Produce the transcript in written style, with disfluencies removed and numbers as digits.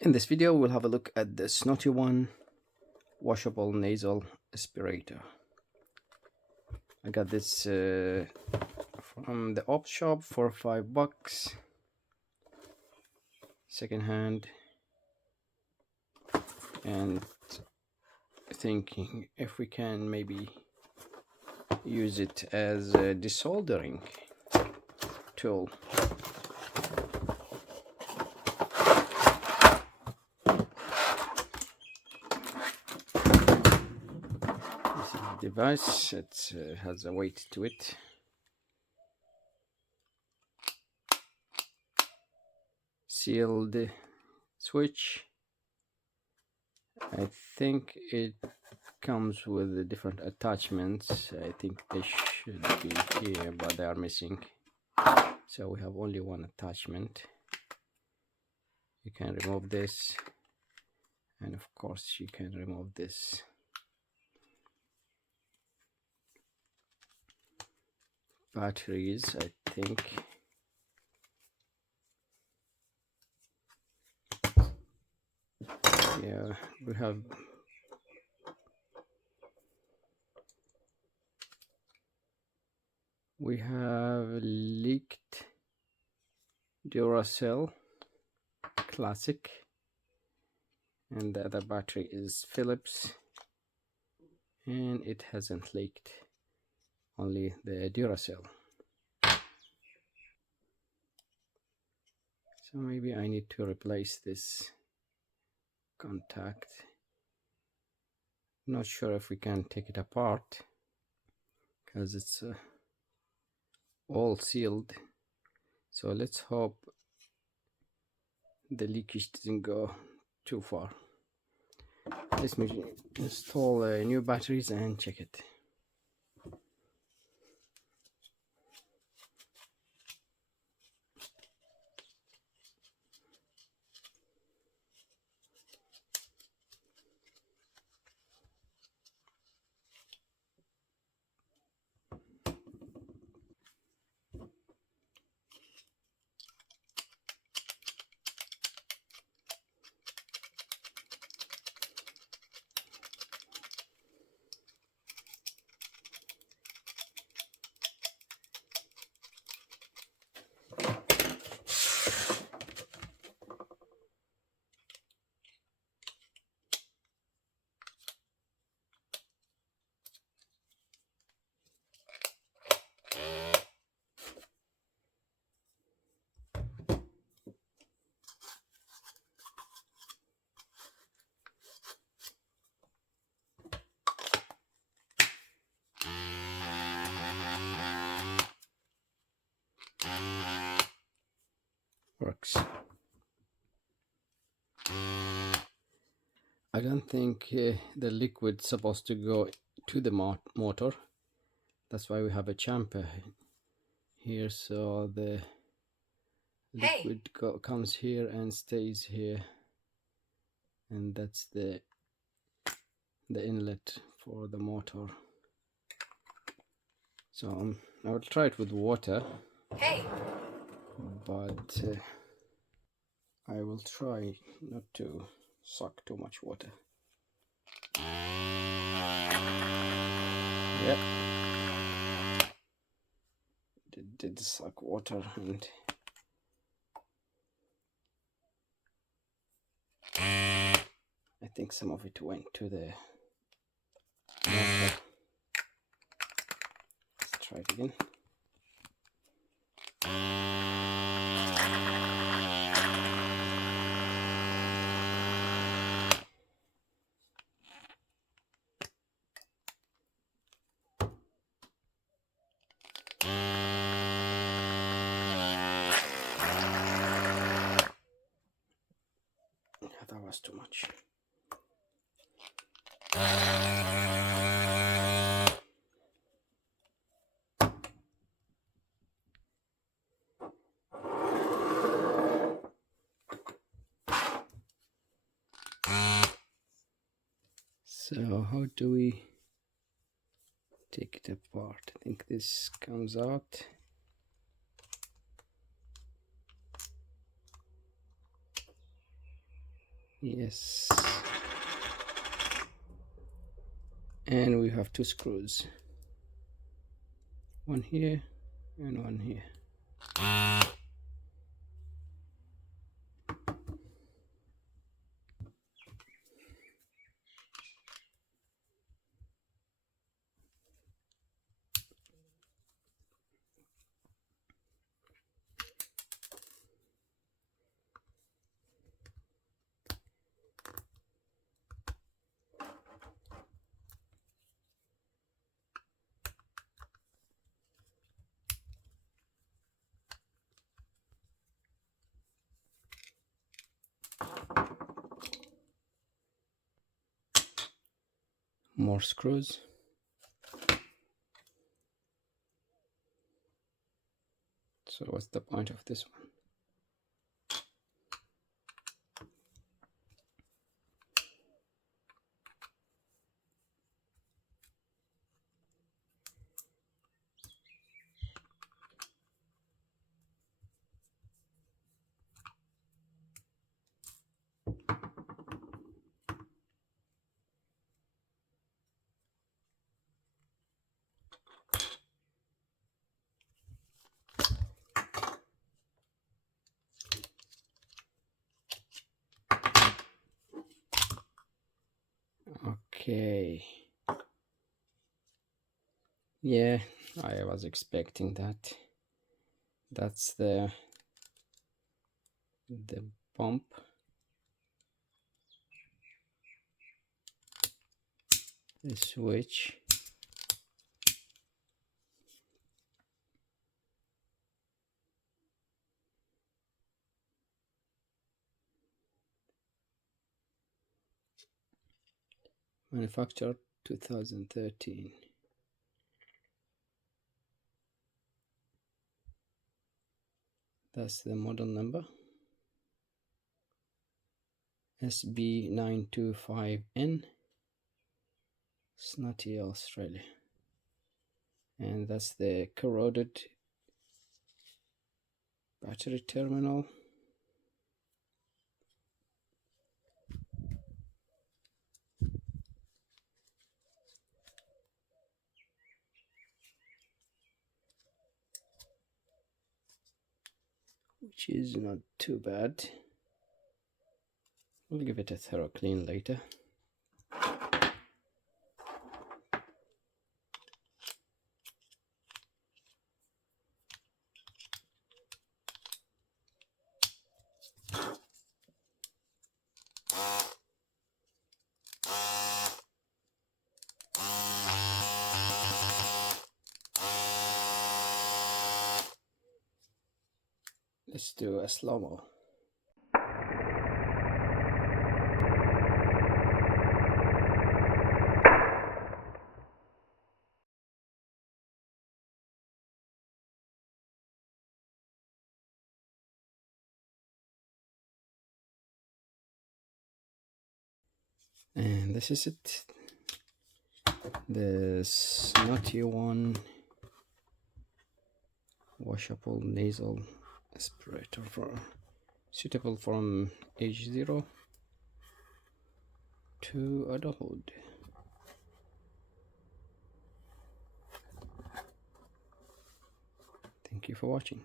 In this video, we'll have a look at the Snotty One washable nasal aspirator. I got this from the op shop for $5, secondhand, and thinking if we can maybe use it as a desoldering tool. Device, it has a weight to it. Sealed switch. I think it comes with the different attachments. I think they should be here, but they are missing. So we have only one attachment. You can remove this, and of course you can remove this. Batteries, I think. Yeah, we have leaked Duracell Classic, and the other battery is Philips, and it hasn't leaked, only the Duracell. So maybe I need to replace this contact. Not sure if we can take it apart because it's all sealed. So let's hope the leakage doesn't go too far. Let me install new batteries and check it. Works. I don't think the liquid's supposed to go to the motor. That's why we have a chamfer here, so the liquid comes here and stays here, and that's the inlet for the motor. So I will try it with water, but I will try not to suck too much water. Yep, it did suck water, and I think some of it went to the motor. Let's try it again. Yeah, that was too much. So how do we take it apart? I think this comes out. Yes, and we have two screws, one here and one here. More screws. So what's the point of this one? Okay. Yeah, I was expecting that. That's the bump. The switch. Manufactured 2013. That's the model number. SB-925N. Snotty, Australia. And that's the corroded battery terminal. Which is not too bad. We'll give it a thorough clean later. Let's do a slow-mo. And this is it. The Snotty One washable nasal aspirator suitable from age 0 to adulthood. Thank you for watching.